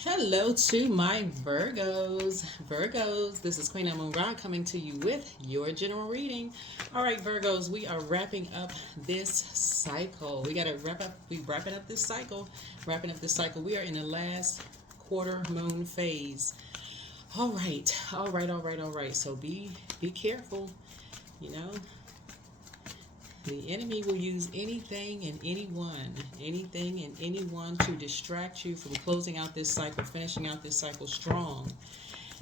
Hello to my Virgos, this is Queen Amun Ra coming to you with your general reading. All right, Virgos, we are wrapping up this cycle. We got to wrapping up this cycle. We are in the last quarter moon phase. All right. So be careful. You know, the enemy will use anything and anyone to distract you from closing out this cycle, finishing out this cycle strong.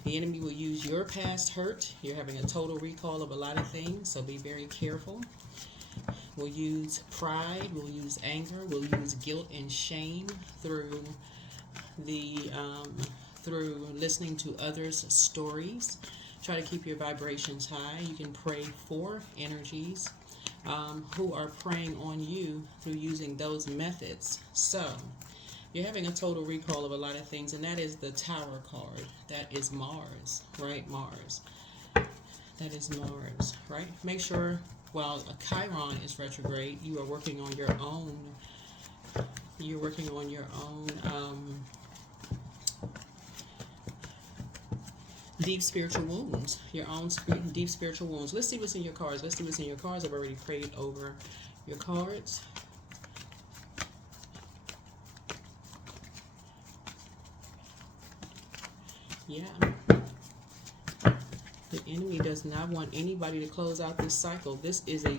The enemy will use your past hurt. You're having a total recall of a lot of things, so be very careful. We'll use pride, we'll use anger, we'll use guilt and shame through the through listening to others' stories. Try to keep your vibrations high. You can pray for energies who are preying on you through using those methods. So, you're having a total recall of a lot of things, and that is the Tower card. That is Mars, right? Mars. That is Mars, right? Make sure while a Chiron is retrograde, you are working on your own. You're working on your own deep spiritual wounds, deep spiritual wounds. Let's see what's in your cards. I've already prayed over your cards. Yeah. The enemy does not want anybody to close out this cycle. This is the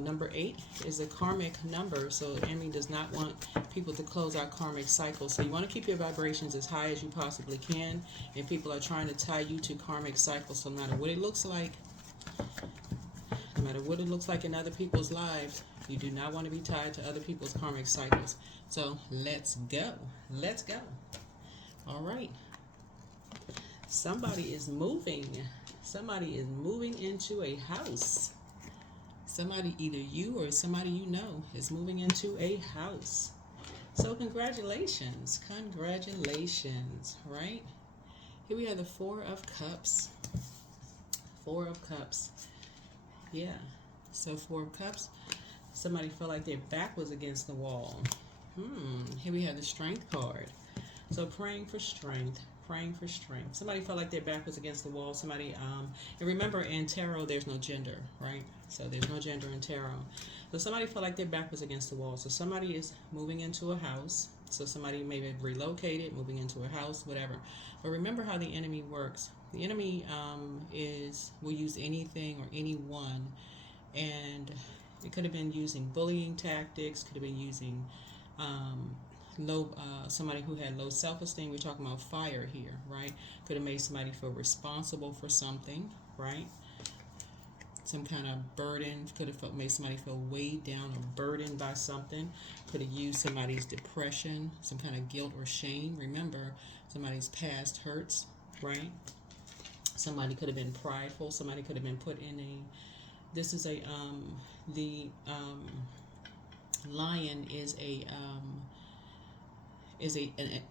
number 8 is a karmic number, so the enemy does not want people to close out karmic cycles. So you want to keep your vibrations as high as you possibly can, and people are trying to tie you to karmic cycles. So no matter what it looks like, in other people's lives, you do not want to be tied to other people's karmic cycles. So let's go. All right. Somebody is moving into a house. Somebody, either you or somebody you know, is moving into a house. So congratulations, right? Here we have the Four of Cups. Yeah. So Four of Cups. Somebody felt like their back was against the wall. Here we have the Strength card. So praying for strength. Somebody felt like their back was against the wall. Somebody, and remember in tarot, there's no gender, right? So there's no gender in tarot. So somebody felt like their back was against the wall. So somebody is moving into a house. So somebody may have relocated, moving into a house, whatever. But remember how the enemy works. The enemy will use anything or anyone, and it could have been using bullying tactics, could have been using somebody who had low self-esteem. We're talking about fire here, right? Could have made somebody feel responsible for something, right? Some kind of burden. Could have made somebody feel weighed down or burdened by something. Could have used somebody's depression, some kind of guilt or shame. Remember, somebody's past hurts, right? Somebody could have been prideful. Somebody could have been put in a. This is a the lion is an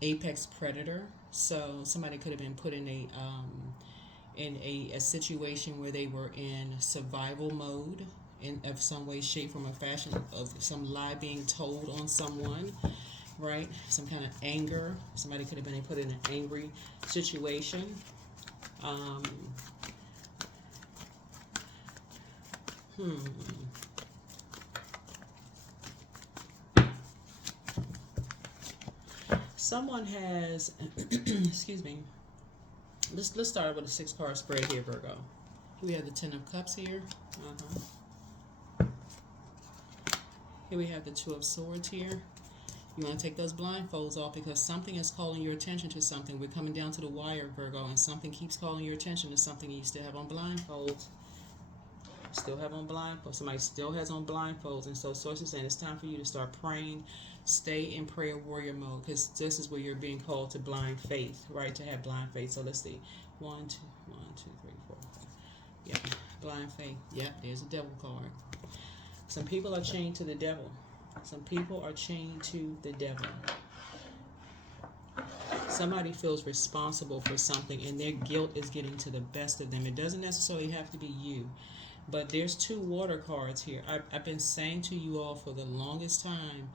apex predator. So somebody could have been put in a situation where they were in survival mode in of some way, shape, form, or fashion, of some lie being told on someone, right? Some kind of anger. Somebody could have been put in an angry situation. Someone has, excuse me. Let's start with a 6-card spread here, Virgo. We have the 10 of Cups here. Here we have the 2 of Swords here. You want to take those blindfolds off because something is calling your attention to something. We're coming down to the wire, Virgo, and something keeps calling your attention to something you still have on blindfolds. Somebody still has on blindfolds, and so Source is saying it's time for you to start praying. Stay in prayer warrior mode, because this is where you're being called to blind faith, right? To have blind faith. So let's see. 1, 2, 3, 4, 5. Yeah, blind faith. Yep, there's a devil card. Some people are chained to the devil. Somebody feels responsible for something, and their guilt is getting to the best of them. It doesn't necessarily have to be you. But there's 2 water cards here. I've been saying to you all for the longest time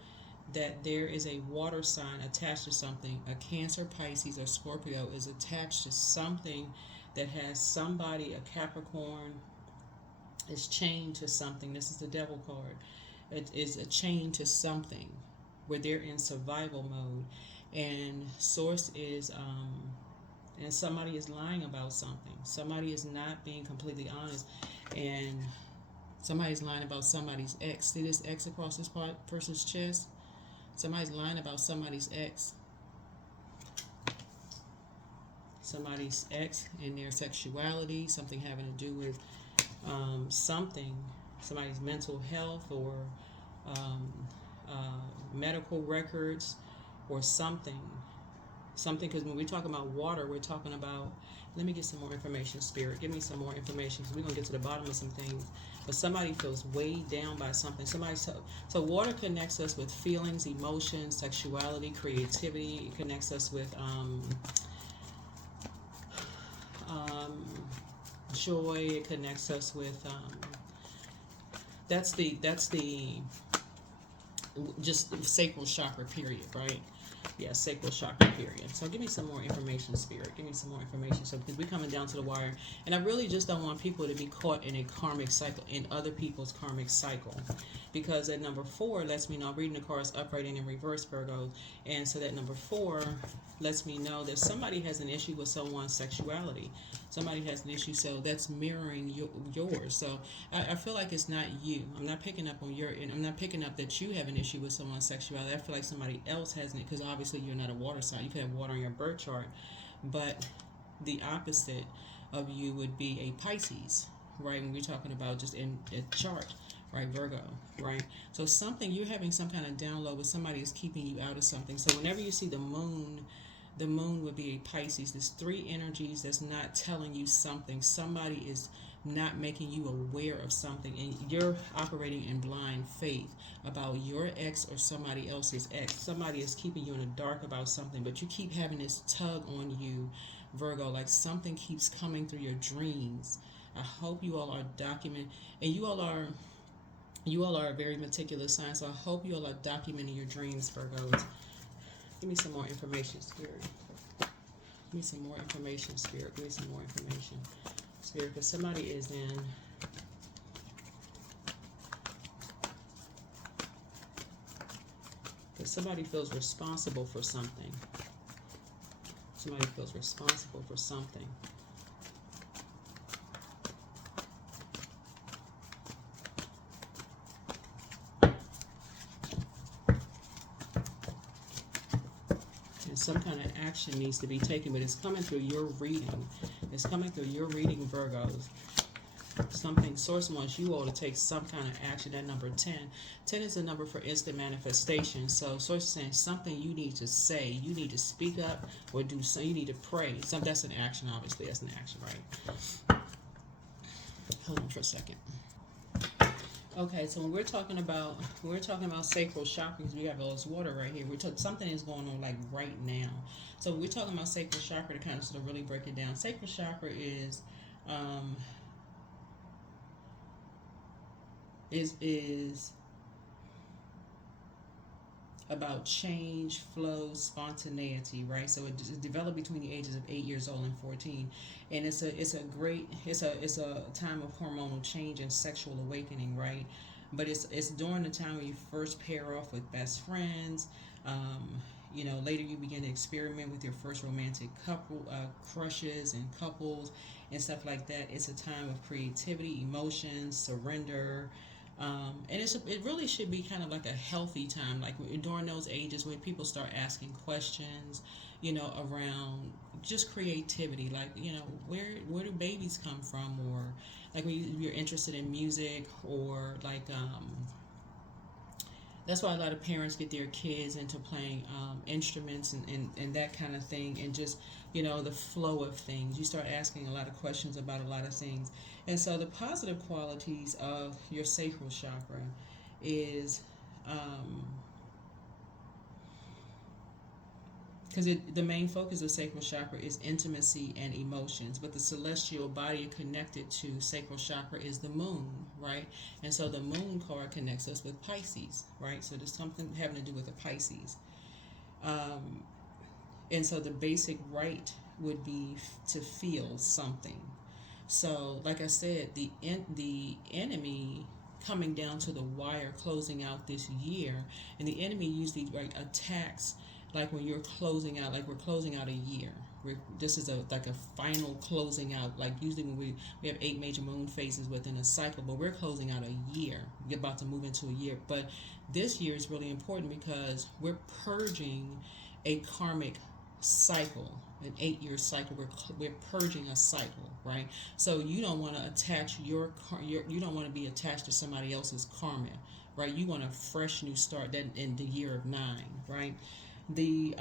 that there is a water sign attached to something. A Cancer, Pisces, or Scorpio is attached to something that has somebody, a Capricorn, is chained to something. This is the Devil card. It is a chain to something where they're in survival mode. And source is, and somebody is lying about something. Somebody is not being completely honest. And somebody's lying about somebody's ex. See this X across this person's chest? Somebody's lying about somebody's ex. Somebody's ex and their sexuality, something having to do with somebody's mental health or medical records or something. Because when we talk about water, we're talking about, let me get some more information, Spirit. Give me some more information because we're going to get to the bottom of some things. But somebody feels weighed down by something. So water connects us with feelings, emotions, sexuality, creativity. It connects us with joy. It connects us with that's the just the sacral chakra, period, right? Yeah, sacral chakra, period. So give me some more information, Spirit. Give me some more information. So because we're coming down to the wire, and I really just don't want people to be caught in a karmic cycle, in other people's karmic cycle. Because at number 4 lets me know, I'm reading the cards upright and in reverse, Virgo, and so that number 4 lets me know that somebody has an issue with someone's sexuality. Somebody has an issue, so that's mirroring yours. So I feel like it's not you. I'm not picking up on I'm not picking up that you have an issue with someone's sexuality. I feel like somebody else has it, because obviously you're not a water sign. You could have water on your birth chart, but the opposite of you would be a Pisces, right? When we're talking about just in a chart, right? Virgo, right? So you're having some kind of download with somebody is keeping you out of something. So whenever you see the moon would be a Pisces. There's 3 energies that's not telling you something. Somebody is not making you aware of something, and you're operating in blind faith about your ex or somebody else's ex. Somebody is keeping you in the dark about something, but you keep having this tug on you, Virgo, like something keeps coming through your dreams. I hope you all are documenting, and you all are a very meticulous sign, so I hope you all are documenting your dreams, Virgos. Give me some more information, Spirit. Give me some more information, Spirit. Give me some more information, Spirit. Because somebody is in... Because somebody feels responsible for something. Somebody feels responsible for something. Some kind of action needs to be taken, but it's coming through your reading. It's coming through your reading, Virgos. Something, source wants you all to take some kind of action. That number 10. 10 is a number for instant manifestation. So source is saying something you need to say. You need to speak up or do something. You need to pray. That's an action, obviously. That's an action, right? Hold on for a second. Okay, so when we're talking about sacral chakra, we have all this water right here. Something is going on like right now. So we're talking about sacral chakra to kind of sort of really break it down. Sacral chakra is about change, flow, spontaneity, right? So it developed between the ages of 8 years old and 14, and it's a time of hormonal change and sexual awakening, right? But it's during the time when you first pair off with best friends. Later you begin to experiment with your first romantic couple crushes and couples and stuff like that. It's a time of creativity, emotions, surrender. And it really should be kind of like a healthy time, like during those ages when people start asking questions, around just creativity, like, where do babies come from, or like when you're interested in music, or like, that's why a lot of parents get their kids into playing instruments and that kind of thing, and just, the flow of things. You start asking a lot of questions about a lot of things. And so the positive qualities of your sacral chakra is because the main focus of sacral chakra is intimacy and emotions, but the celestial body connected to sacral chakra is the moon, right? And so the moon card connects us with Pisces, right? So there's something having to do with the Pisces. And so the basic right would be to feel something. So like I said, the enemy coming down to the wire, closing out this year, and the enemy usually attacks like when you're closing out, like we're closing out a year. This is like a final closing out. Like usually when we have 8 major moon phases within a cycle, but we're closing out a year. We're about to move into a year. But this year is really important because we're purging a karmic cycle, an 8-year cycle. We're purging a cycle, right? So you don't want to attach you don't want to be attached to somebody else's karma, right? You want a fresh new start. That in the year of 9, right? The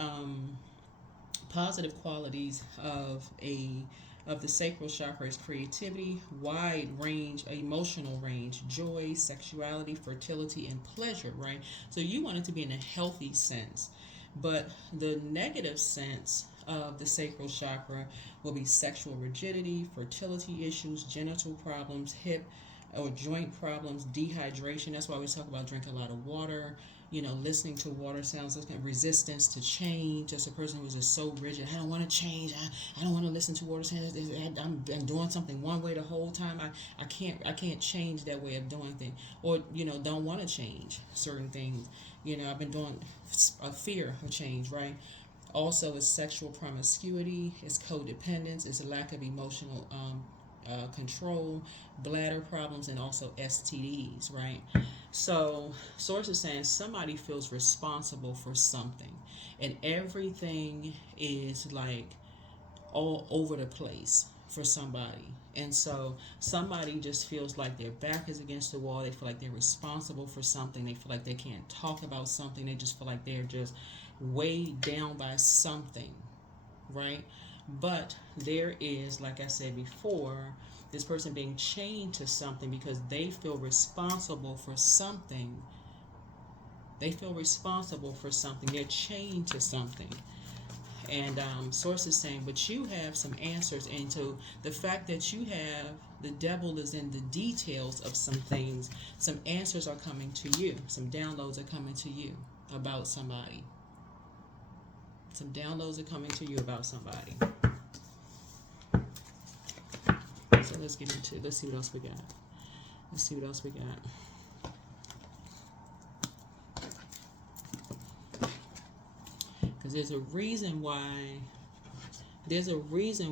positive qualities of the sacral chakra is creativity, wide range, emotional range, joy, sexuality, fertility, and pleasure, right? So you want it to be in a healthy sense. But the negative sense of the sacral chakra will be sexual rigidity, fertility issues, genital problems, hip or joint problems, dehydration. That's why we talk about drink a lot of water, listening to water sounds, resistance to change. Just a person who's just so rigid. I don't want to change. I don't want to listen to water sounds. I'm doing something one way the whole time. I can't change that way of doing things. Or, don't want to change certain things. I've been doing a fear of change, right? Also, it's sexual promiscuity, it's codependence, it's a lack of emotional control, bladder problems, and also STDs, right? So, source is saying somebody feels responsible for something, and everything is like all over the place for somebody. And so somebody just feels like their back is against the wall. They feel like they're responsible for something. They feel like they can't talk about something. They just feel like they're just weighed down by something, right? But there is, like I said before, this person being chained to something because they feel responsible for something. They feel responsible for something. They're chained to something. And source is saying, but you have some answers into the fact that you have, the devil is in the details of some things. Some answers are coming to you. Some downloads are coming to you about somebody. Some downloads are coming to you about somebody. So let's see what else we got. Let's see what else we got. Because there's a reason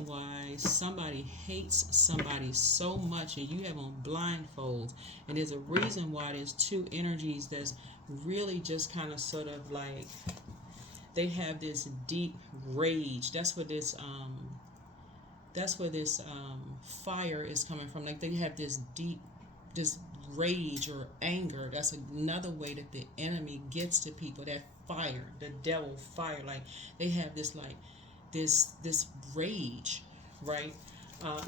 why somebody hates somebody so much, and you have on blindfolds. And there's a reason why there's 2 energies that's really just kind of sort of like, they have this deep rage. That's where this fire is coming from. Like they have this rage or anger. That's another way that the enemy gets to people. That fire, the devil fire. Like they have this rage, right?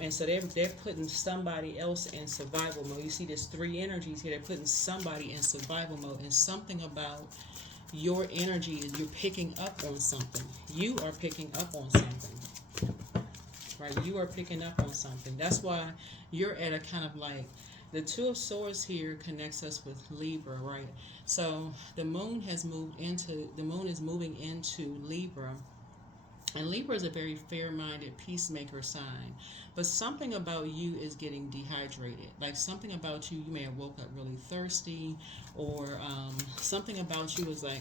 And so they're putting somebody else in survival mode. You see, there's 3 energies here. They're putting somebody in survival mode, and something about your energy is you're picking up on something. You are picking up on something, right? You are picking up on something. That's why you're at a kind of like, the 2 of Swords here connects us with Libra, right? So the moon is moving into Libra. And Libra is a very fair-minded peacemaker sign. But something about you is getting dehydrated. Like something about you may have woke up really thirsty, or something about you is like,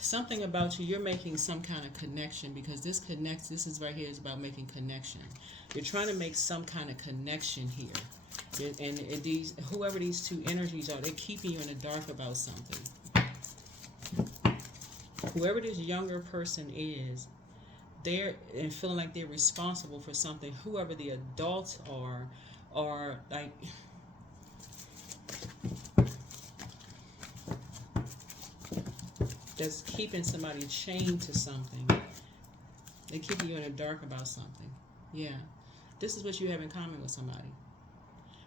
something about you're making some kind of connection, because this is right here is about making connection. You're trying to make some kind of connection here. And whoever these 2 energies are, they're keeping you in the dark about something. Whoever this younger person is, they're and feeling like they're responsible for something. Whoever the adults are like, that's keeping somebody chained to something. They're keeping you in the dark about something. Yeah. This is what you have in common with somebody.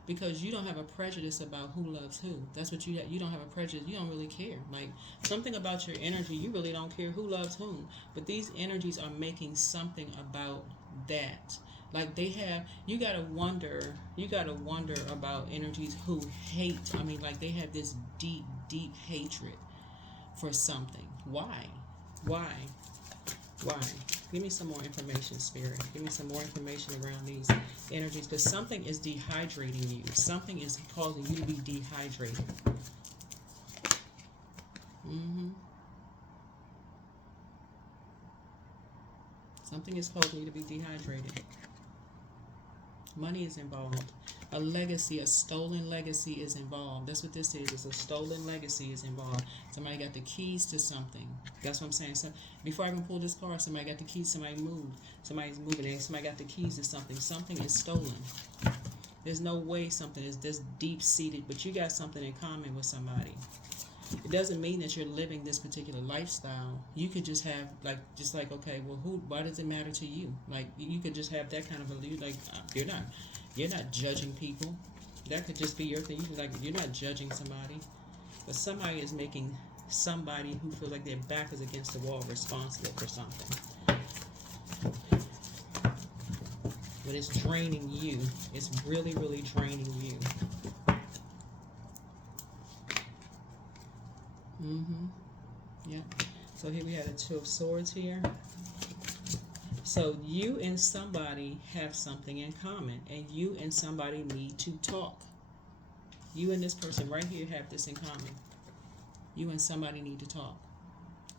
because you don't have a prejudice about who loves who. That's what you don't have a prejudice. You don't really care. Like, something about your energy, you really don't care who loves whom. But these energies are making something about that. Like, they have, you gotta wonder about energies who hate. I mean, like, they have this deep, deep hatred for something. Why? Why? Give me some more information, Spirit. Give me some more information around these energies, because something is dehydrating you. Something is causing you to be dehydrated. Something is causing you to be dehydrated. Money is involved. A legacy, a stolen legacy is involved. That's what this is. It's a stolen legacy is involved. Somebody got the keys to something. That's what I'm saying. So before I even pull this card, somebody got the keys. Somebody moved. Somebody's moving, and somebody got the keys to something. Something is stolen. There's no way something is this deep-seated, but you got something in common with somebody. It doesn't mean that you're living this particular lifestyle. You could just have, like, okay, well, why does it matter to you? Like, you could just have that kind of a, like, you're not judging people. That could just be your thing. You're not judging somebody. But somebody is making somebody who feels like their back is against the wall responsible for something. But it's draining you. It's really, really draining you. Yeah. So here we had a Two of Swords here. So you and somebody have something in common, and you and somebody need to talk. You and this person right here have this in common. You and somebody need to talk.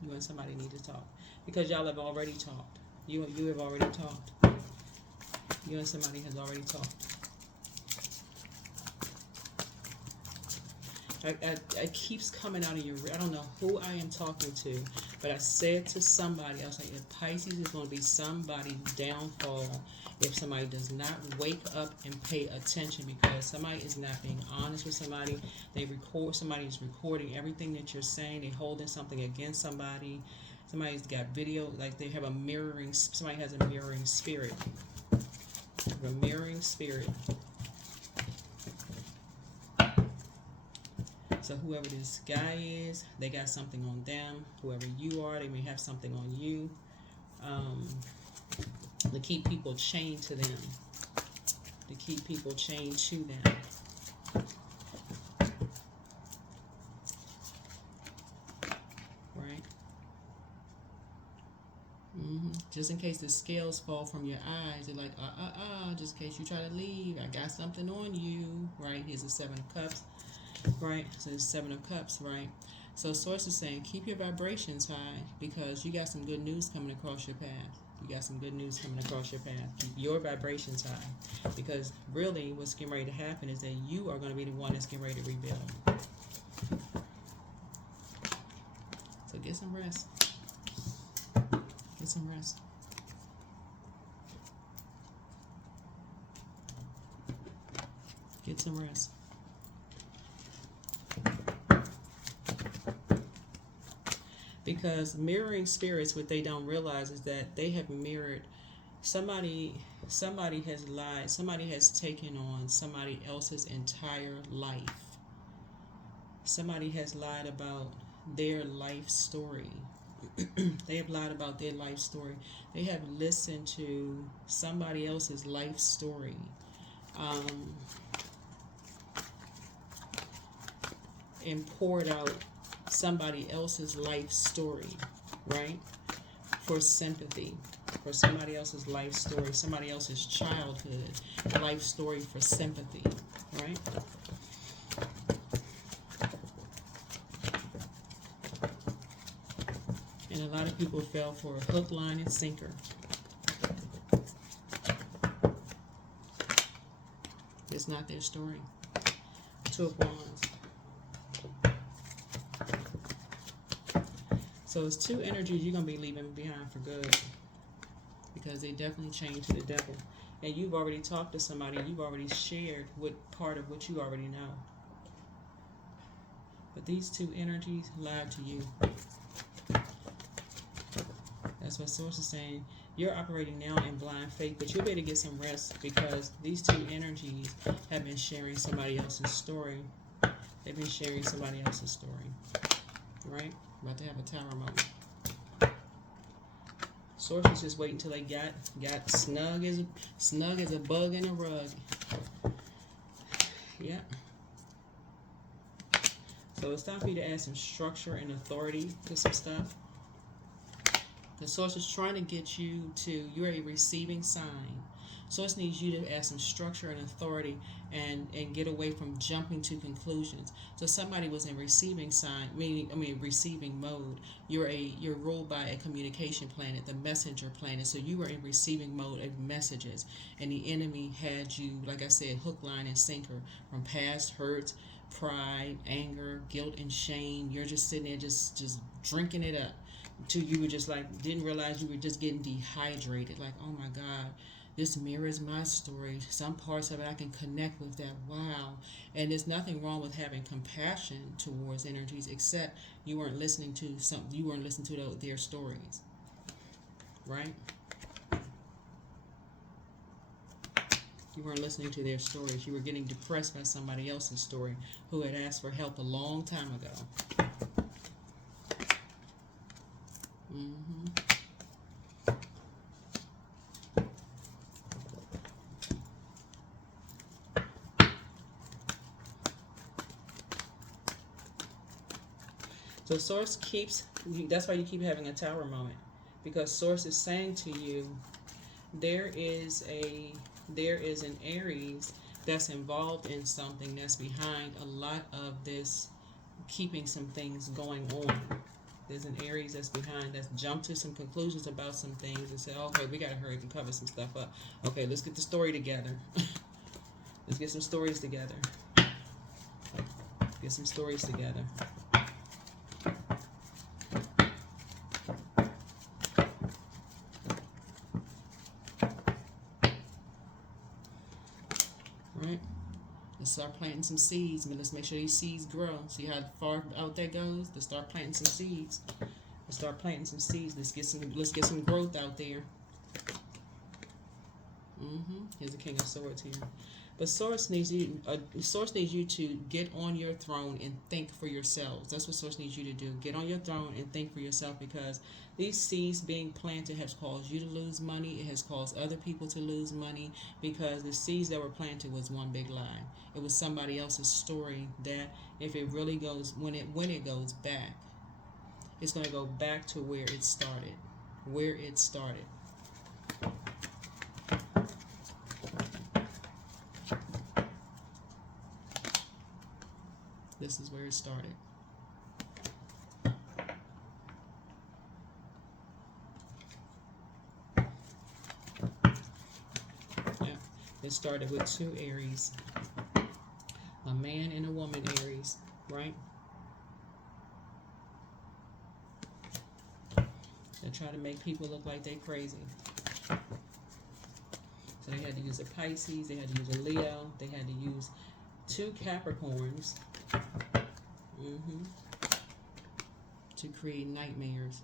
You and somebody need to talk, because y'all have already talked. You have already talked. You and somebody has already talked. It keeps coming out of your, I don't know who I am talking to, but I said to somebody, I was like, if Pisces is going to be somebody's downfall, if somebody does not wake up and pay attention, because somebody is not being honest with somebody. Somebody's recording everything that you're saying. They're holding something against somebody. Somebody's got video, like they have somebody has a mirroring spirit. A mirroring spirit. So whoever this guy is, they got something on them. Whoever you are, they may have something on you. To keep people chained to them. To keep people chained to them. Right? Just in case the scales fall from your eyes, they're like, just in case you try to leave, I got something on you. Right? Here's the Seven of Cups. Right, so it's Seven of Cups, right? So Source is saying keep your vibrations high, because you got some good news coming across your path. You got some good news coming across your path. Keep your vibrations high, because really what's getting ready to happen is that you are going to be the one that's getting ready to rebuild. So get some rest. Get some rest. Get some rest. Because mirroring spirits, what they don't realize is that they have mirrored somebody has lied, somebody has taken on somebody else's entire life. Somebody has lied about their life story. They have lied about their life story. They have listened to somebody else's life story. And poured out somebody else's life story, right? For sympathy, for somebody else's life story, somebody else's childhood life story for sympathy, right? And a lot of people fell for a hook, line, and sinker. It's not their story. Two of Wands. So it's two energies you're going to be leaving behind for good, because they definitely change to the devil. And you've already talked to somebody. You've already shared what part of what you already know. But these two energies lied to you. That's what Source is saying. You're operating now in blind faith, but you'll be able to get some rest because these two energies have been sharing somebody else's story. They've been sharing somebody else's story, right? About to have a tower moment. Source is just waiting until they got snug as a bug in a rug. Yeah. So it's time for you to add some structure and authority to some stuff. The source is trying to get you to, you're a receiving sign. Source needs you to add some structure and authority and get away from jumping to conclusions. So somebody was in receiving sign, receiving mode. You're ruled by a communication planet, the messenger planet. So you were in receiving mode of messages, and the enemy had you, like I said, hook, line, and sinker from past hurts, pride, anger, guilt, and shame. You're just sitting there just drinking it up till you were just like, didn't realize you were just getting dehydrated. Like, oh my God, this mirrors my story. Some parts of it I can connect with that. Wow. And there's nothing wrong with having compassion towards energies, except you weren't listening to their stories. Right? You weren't listening to their stories. You were getting depressed by somebody else's story who had asked for help a long time ago. So Source that's why you keep having a tower moment. Because Source is saying to you, there is an Aries that's involved in something that's behind a lot of this, keeping some things going on. There's an Aries that's behind, that's jumped to some conclusions about some things and said, okay, we got to hurry up and cover some stuff up. Okay, let's get the story together. Let's get some stories together. Get some stories together. Right? Let's start planting some seeds. Let's make sure these seeds grow. See how far out that goes? Let's start planting some seeds. Let's start planting some seeds. Let's get some growth out there. Here's the King of Swords here. But Source needs you to get on your throne and think for yourselves. That's what Source needs you to do. Get on your throne and think for yourself, because these seeds being planted has caused you to lose money. It has caused other people to lose money, because the seeds that were planted was one big lie. It was somebody else's story that, if it really goes, when it goes back, it's going to go back to where it started. Where it started. This is where it started. Yeah, it started with two Aries. A man and a woman Aries, right? They try to make people look like they crazy. So they had to use a Pisces, they had to use a Leo, they had to use two Capricorns to create nightmares,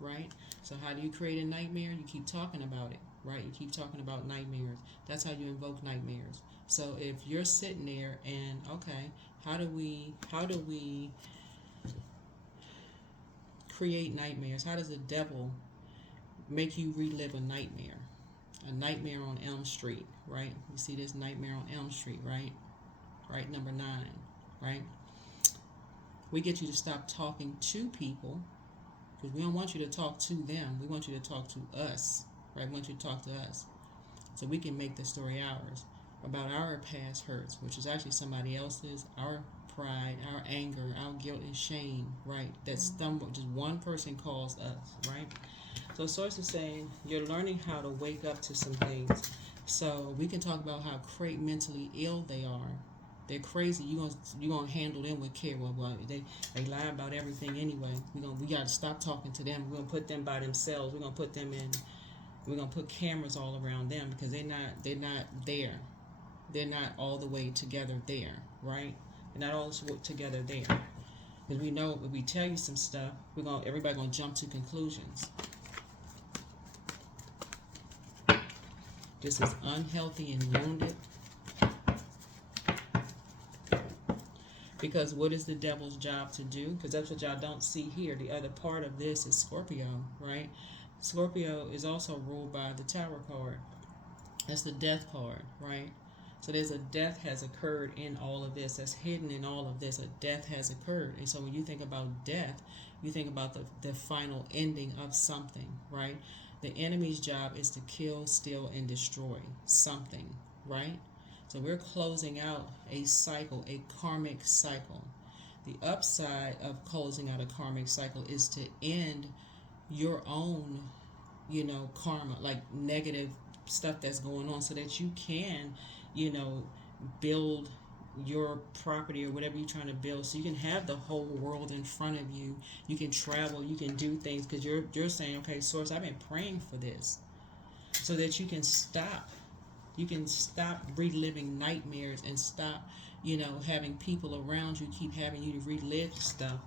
right? So how do you create a nightmare? You keep talking about it, right? You keep talking about nightmares. That's how you invoke nightmares. So if you're sitting there and, okay, how do we create nightmares? How does the devil make you relive a nightmare? A nightmare on Elm Street, right? You see this nightmare on Elm Street, right? Right, number 9, right? We get you to stop talking to people, because we don't want you to talk to them. We want you to talk to us, right? We want you to talk to us, so we can make the story ours, about our past hurts, which is actually somebody else's, our pride, our anger, our guilt and shame, right? That's just one person caused us, right? So Source is saying you're learning how to wake up to some things. So we can talk about how mentally ill they are. They're crazy. You gonna handle them with care. Well, they lie about everything anyway. We gotta stop talking to them. We're gonna put them by themselves. We're gonna put cameras all around them, because they're not there. They're not all the way together there, right? They're not all together there. Because we know if we tell you some stuff, everybody gonna jump to conclusions. This is unhealthy and wounded. Because what is the devil's job to do? Because that's what y'all don't see here. The other part of this is Scorpio, right? Scorpio is also ruled by the Tower card. That's the death card, right? So there's a death has occurred in all of this. That's hidden in all of this. A death has occurred. And so when you think about death, you think about the final ending of something, right? The enemy's job is to kill, steal, and destroy something, right? So we're closing out a cycle, a karmic cycle. The upside of closing out a karmic cycle is to end your own, karma, like negative stuff that's going on, so that you can, build your property or whatever you're trying to build, so you can have the whole world in front of you. You can travel, you can do things, because you're saying, okay, Source, I've been praying for this, so that you can stop reliving nightmares, and stop having people around you keep having you to relive stuff,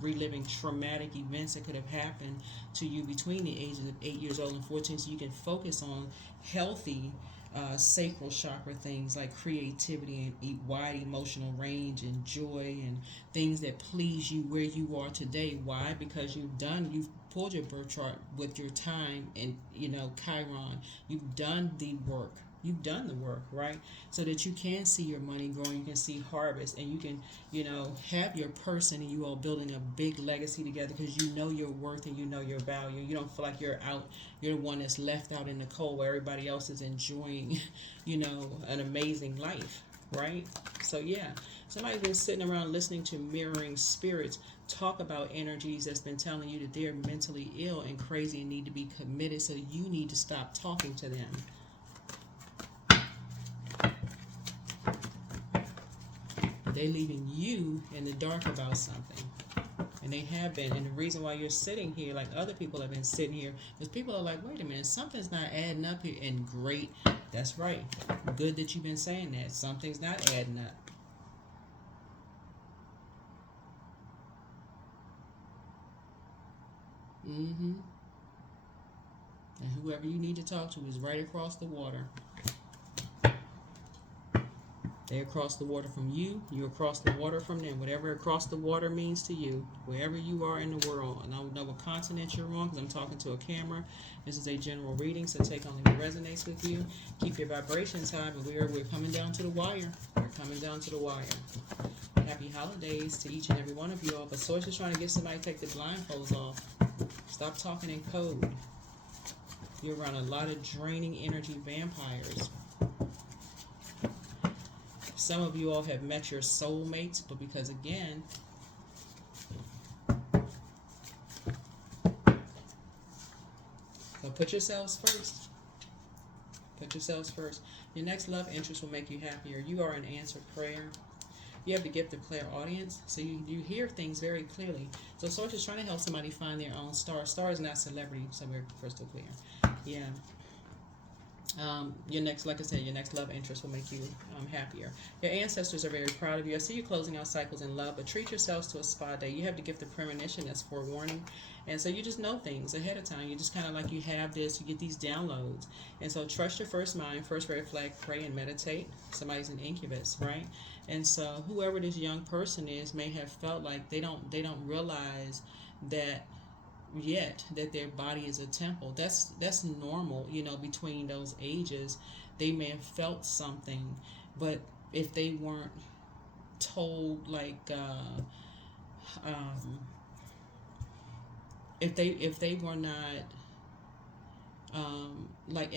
reliving traumatic events that could have happened to you between the ages of 8 years old and 14, so you can focus on healthy sacral chakra things like creativity and wide emotional range and joy and things that please you where you are today. Why? Because you've pulled your birth chart with your time and Chiron. You've done the work. You've done the work, right? So that you can see your money growing, you can see harvest, and you can, have your person and you all building a big legacy together, because you know your worth and you know your value. You don't feel like you're the one that's left out in the cold where everybody else is enjoying, an amazing life, right? So yeah, somebody's been sitting around listening to mirroring spirits talk about energies that's been telling you that they're mentally ill and crazy and need to be committed, so you need to stop talking to them. They're leaving you in the dark about something. And they have been. And the reason why you're sitting here, like other people have been sitting here, is people are like, wait a minute, something's not adding up here. And great. That's right. Good that you've been saying that. Something's not adding up. Mm-hmm. And whoever you need to talk to is right across the water. They across the water from you, you across the water from them. Whatever across the water means to you, wherever you are in the world. And I don't know what continent you're on, because I'm talking to a camera. This is a general reading, so take only what resonates with you. Keep your vibrations high, but we're coming down to the wire. We're coming down to the wire. Happy holidays to each and every one of you all. But Source is trying to get somebody to take the blindfolds off. Stop talking in code. You're around a lot of draining energy vampires. Some of you all have met your soulmates, but because again, so put yourselves first. Put yourselves first. Your next love interest will make you happier. You are an answered prayer. You have the gift of clairaudience, so you hear things very clearly. So Source is trying to help somebody find their own star. Star is not celebrity, so we're crystal clear. Yeah. Your next, like I said, your next love interest will make you happier. Your ancestors are very proud of you. I see you closing out cycles in love, but treat yourselves to a spa day. You have the gift of premonition, that's forewarning. And so you just know things ahead of time. You just kind of like you have this, you get these downloads. And so trust your first mind, first red flag, pray and meditate. Somebody's an incubus, right? And so whoever this young person is may have felt like they don't realize that yet that their body is a temple. That's normal, between those ages. They may have felt something, but if they weren't told, like if they were not like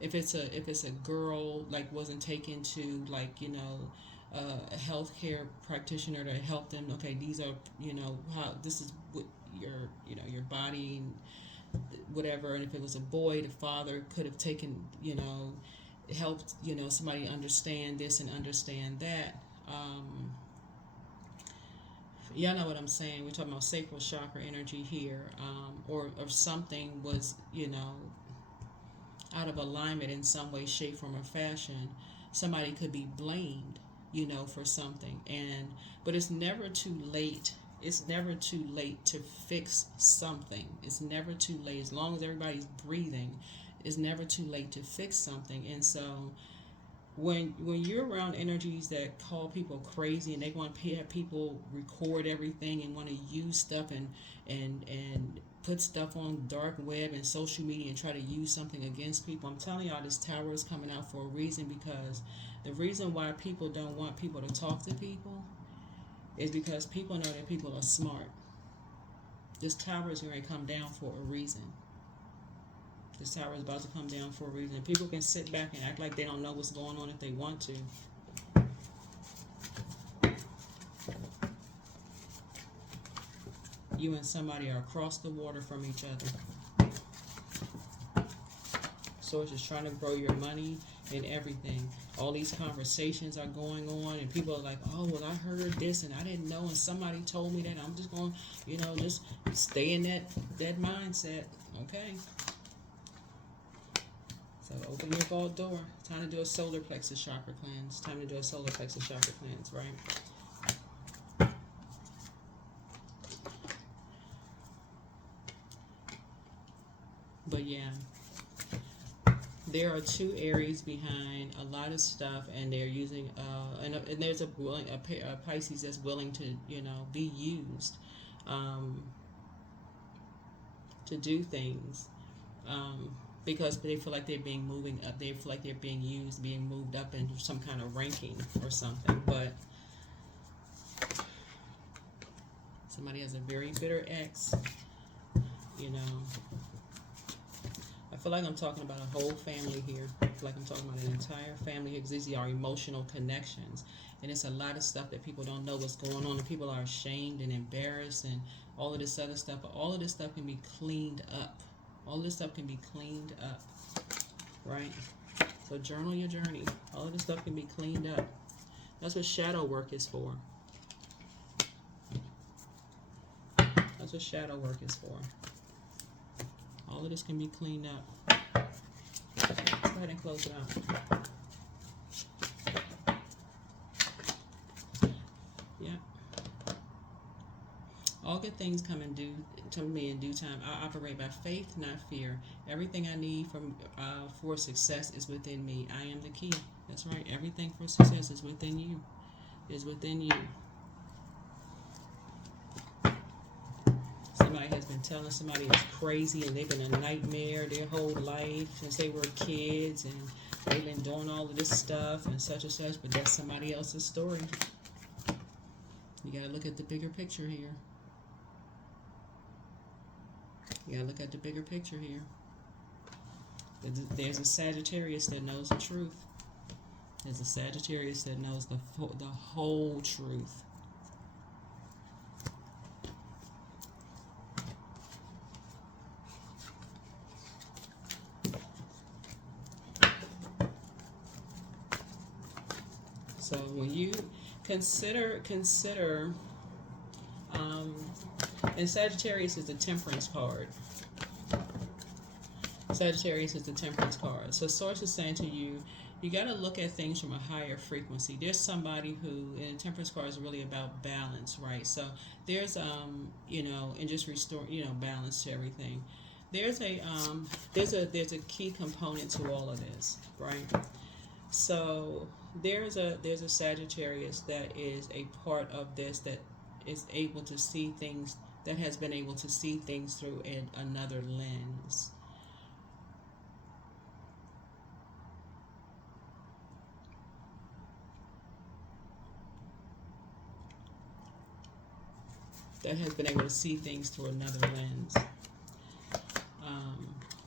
if it's a girl, like wasn't taken to, like, a healthcare practitioner to help them. Okay, these are, how this is what your body and whatever. And if it was a boy, the father could have taken, helped, somebody understand this and understand that. Y'all know what I'm saying. We're talking about sacral chakra energy here, or something was, out of alignment in some way, shape, form, or fashion. Somebody could be blamed, for something. But it's never too late. it's never too late to fix something. It's never too late. As long as everybody's breathing, it's never too late to fix something. And so when you're around energies that call people crazy and they want to have people record everything and want to use stuff and put stuff on dark web and social media and try to use something against people, I'm telling y'all, this tower is coming out for a reason, because the reason why people don't want people to talk to people is because people know that people are smart. This tower is going to come down for a reason. This tower is about to come down for a reason. People can sit back and act like they don't know what's going on if they want to. You and somebody are across the water from each other. Source is trying to grow your money and everything. All these conversations are going on and people are like, oh, well, I heard this and I didn't know and somebody told me that. I'm just going to, just stay in that mindset. Okay. So open your vault door. Time to do a solar plexus chakra cleanse. Time to do a solar plexus chakra cleanse, right? But yeah, there are two Aries behind a lot of stuff, and they're using and there's a Pisces that's willing to be used to do things. Because they feel like they're being moving up, they feel like they're being used, being moved up into some kind of ranking or something. But somebody has a very bitter ex, I feel like I'm talking about a whole family here. I feel like I'm talking about an entire family here, because these are emotional connections. And it's a lot of stuff that people don't know what's going on, and people are ashamed and embarrassed and all of this other stuff. But all of this stuff can be cleaned up. All this stuff can be cleaned up, right? So journal your journey. All of this stuff can be cleaned up. That's what shadow work is for. That's what shadow work is for. All of this can be cleaned up. Go ahead and close it out. Yeah. All good things come to me in due time. I operate by faith, not fear. Everything I need for success is within me. I am the key. That's right. Everything for success is within you. Is within you. Somebody has been telling somebody it's crazy and they've been a nightmare their whole life since they were kids, and they've been doing all of this stuff and such, but that's somebody else's story. You got to look at the bigger picture here. You gotta look at the bigger picture here. There's a Sagittarius that knows the truth. There's a Sagittarius that knows the whole truth. So when you consider and Sagittarius is the Temperance card. Sagittarius is the Temperance card. So Source is saying to you, you got to look at things from a higher frequency. There's somebody who, and the Temperance card is really about balance, right? So there's, and just restore, balance to everything. There's a key component to all of this, right? So there's a Sagittarius that is a part of this, that is able to see things, that has been able to see things through another lens. That has been able to see things through another lens.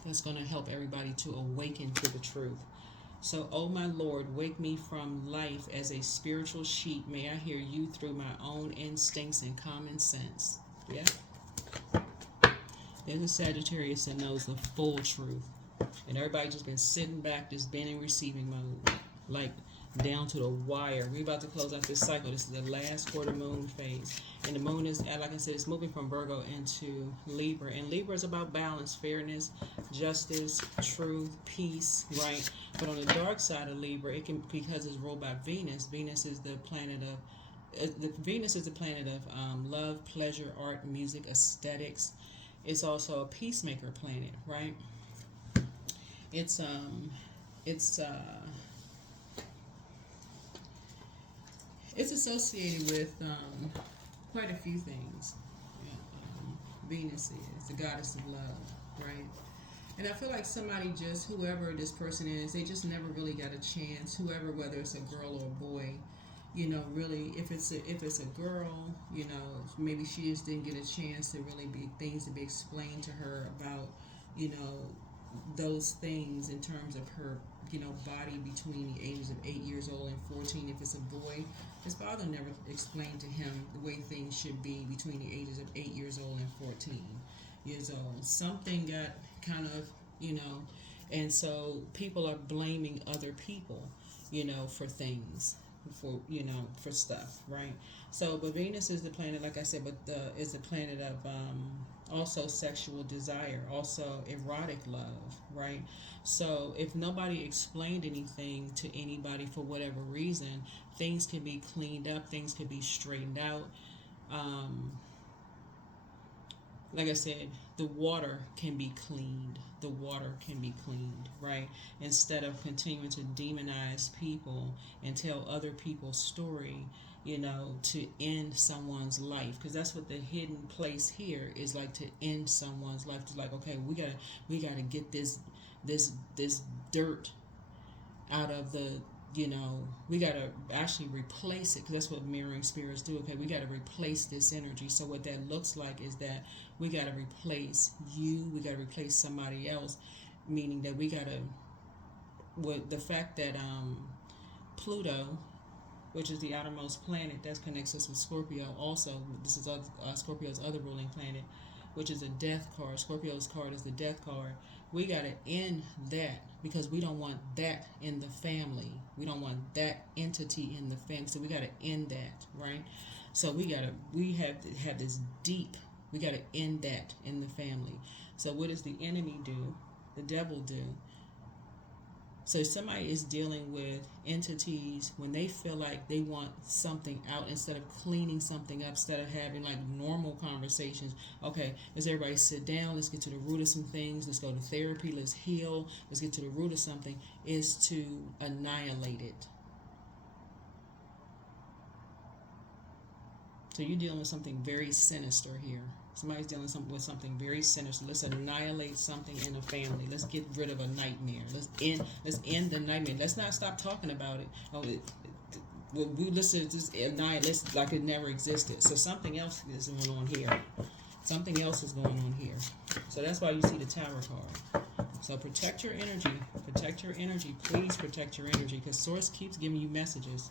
That's going to help everybody to awaken to the truth. So, oh my Lord, wake me from life as a spiritual sheep. May I hear you through my own instincts and common sense. Yeah. There's a Sagittarius that knows the full truth. And everybody just been sitting back, just been in receiving mode. Like, down to the wire. We're about to close out this cycle. This is the last quarter moon phase. And the moon is, like I said, it's moving from Virgo into Libra. And Libra is about balance, fairness, justice, truth, peace, right? But on the dark side of Libra, it can, because it's ruled by Venus. Venus is the planet the Venus is the planet of love, pleasure, art, music, aesthetics. It's also a peacemaker planet, right? It's it's uh, it's associated with quite a few things. Yeah, Venus is the goddess of love, right? And I feel like somebody just, whoever this person is, they just never really got a chance. Whoever, whether it's a girl or a boy, really, if it's a girl, maybe she just didn't get a chance to really be things to be explained to her about, you know, those things in terms of her, body between the ages of 8 years old and 14. If it's a boy, his father never explained to him the way things should be between the ages of 8 years old and 14 years old. Something got kind of, you know, and so people are blaming other people, for things, for stuff, right? So, but Venus is the planet, like I said, but is the planet of also sexual desire, also erotic love, right? So, if nobody explained anything to anybody for whatever reason, things can be cleaned up, things can be straightened out. Um, like I said, the water can be cleaned. The water can be cleaned, right? Instead of continuing to demonize people and tell other people's story, to end someone's life. Because that's what the hidden place here is, like, to end someone's life. It's like, okay, we gotta get this dirt out of the, we got to actually replace it, because that's what mirroring spirits do. Okay, we got to replace this energy. So what that looks like is that we got to replace you, we got to replace somebody else, meaning that we got to, with the fact that Pluto, which is the outermost planet that connects us with Scorpio, also, this is Scorpio's other ruling planet, which is a death card. Scorpio's card is the death card. We got to end that, because we don't want that in the family. We don't want that entity in the family. So we got to end that, right? So we have to have this deep, we got to end that in the family. So what does the enemy do? The devil do? So somebody is dealing with entities when they feel like they want something out, instead of cleaning something up, instead of having like normal conversations. Okay, let's everybody sit down. Let's get to the root of some things. Let's go to therapy. Let's heal. Let's get to the root of something. Is to annihilate it. So you're dealing with something very sinister here. Somebody's dealing with something very sinister. Let's annihilate something in a family. Let's get rid of a nightmare. Let's end the nightmare. Let's not stop talking about it. Let's just annihilate. Let's like it never existed. So something else is going on here. Something else is going on here. So that's why you see the Tower card. So protect your energy. Protect your energy. Please protect your energy, because Source keeps giving you messages.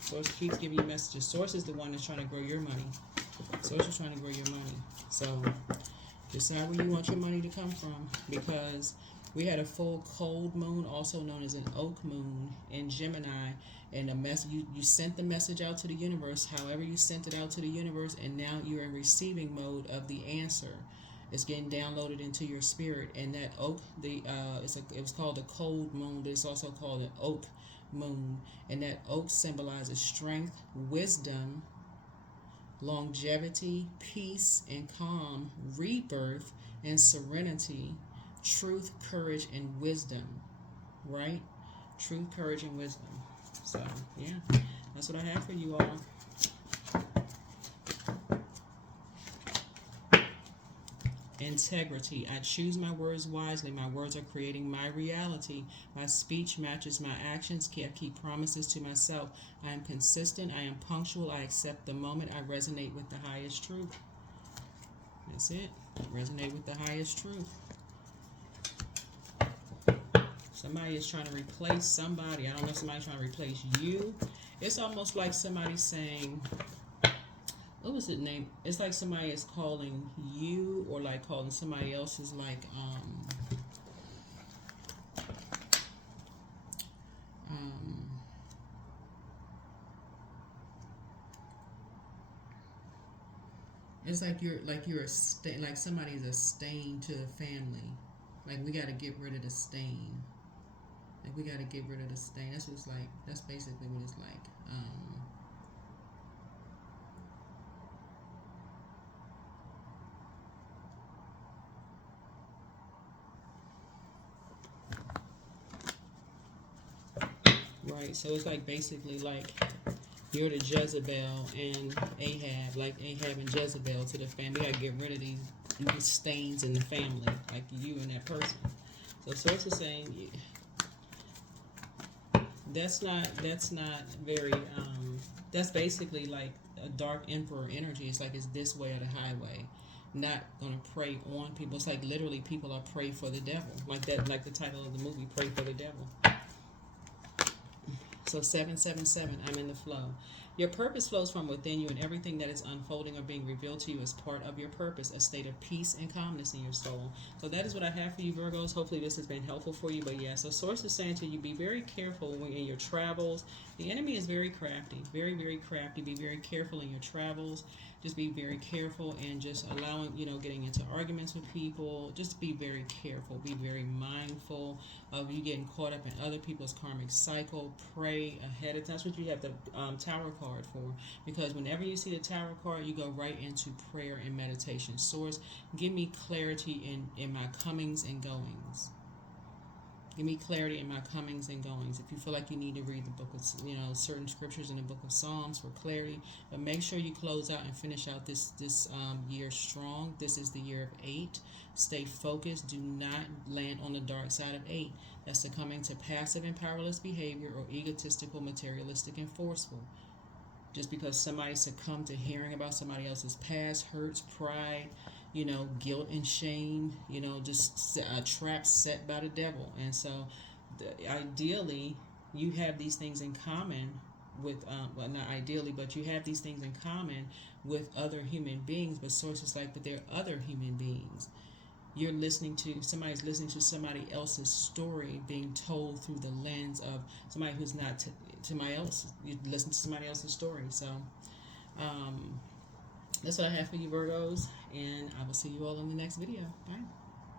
Source keeps giving you messages. Source is the one that's trying to grow your money. Source is trying to grow your money. So decide where you want your money to come from, because we had a full cold moon, also known as an oak moon, in Gemini, and you sent the message out to the universe. However you sent it out to the universe, and now you're in receiving mode of the answer. It's getting downloaded into your spirit, and that oak, it was called a cold moon, but it's also called an oak moon, and that oak symbolizes strength, wisdom, longevity, peace and calm, rebirth and serenity, truth, courage, and wisdom, right? Truth, courage, and wisdom. So yeah, that's what I have for you all. Integrity. I choose my words wisely. My words are creating my reality. My speech matches my actions. I keep promises to myself. I am consistent. I am punctual. I accept the moment. I resonate with the highest truth. That's it. Resonate with the highest truth. Somebody is trying to replace somebody. I don't know if somebody's trying to replace you. It's almost like somebody saying, what was it name? It's like somebody is calling you, or like calling somebody else's, like it's like you're a stain, like somebody's a stain to the family. Like, we got to get rid of the stain. Like, we got to get rid of the stain. That's what it's like. That's basically what it's like. right? So it's like basically like you're the Jezebel and Ahab, like Ahab and Jezebel to the family. You gotta get rid of these stains in the family, like you and that person. So source is saying that's not very that's basically like a dark emperor energy. It's like it's this way or the highway. Not gonna prey on people. It's like literally people are prey for the devil. Like that, like the title of the movie, Pray for the Devil. So 777, I'm in the flow. Your purpose flows from within you, and everything that is unfolding or being revealed to you is part of your purpose, a state of peace and calmness in your soul. So that is what I have for you, Virgos. Hopefully this has been helpful for you. But yeah, so source is saying to you, be very careful when in your travels. The enemy is very crafty, very, very crafty. Be very careful in your travels. Just be very careful and just allowing, getting into arguments with people. Just be very careful. Be very mindful of you getting caught up in other people's karmic cycle. Pray ahead of time. That's what you have the Tower card for. Because whenever you see the Tower card, you go right into prayer and meditation. Source, give me clarity in my comings and goings. Give me clarity in my comings and goings. If you feel like you need to read the book of, certain scriptures in the book of Psalms for clarity, but make sure you close out and finish out this year strong. This is the year of 8. Stay focused. Do not land on the dark side of 8. That's succumbing to passive and powerless behavior or egotistical, materialistic, and forceful. Just because somebody succumbed to hearing about somebody else's past, hurts, pride, guilt and shame, just traps set by the devil. And so ideally you have these things in common with well, not ideally, but you have these things in common with other human beings. But sources like, but they're other human beings. Somebody's listening to somebody else's story being told through the lens of somebody who's not somebody else. You listen to somebody else's story. So that's what I have for you, Virgos, and I will see you all in the next video. Bye.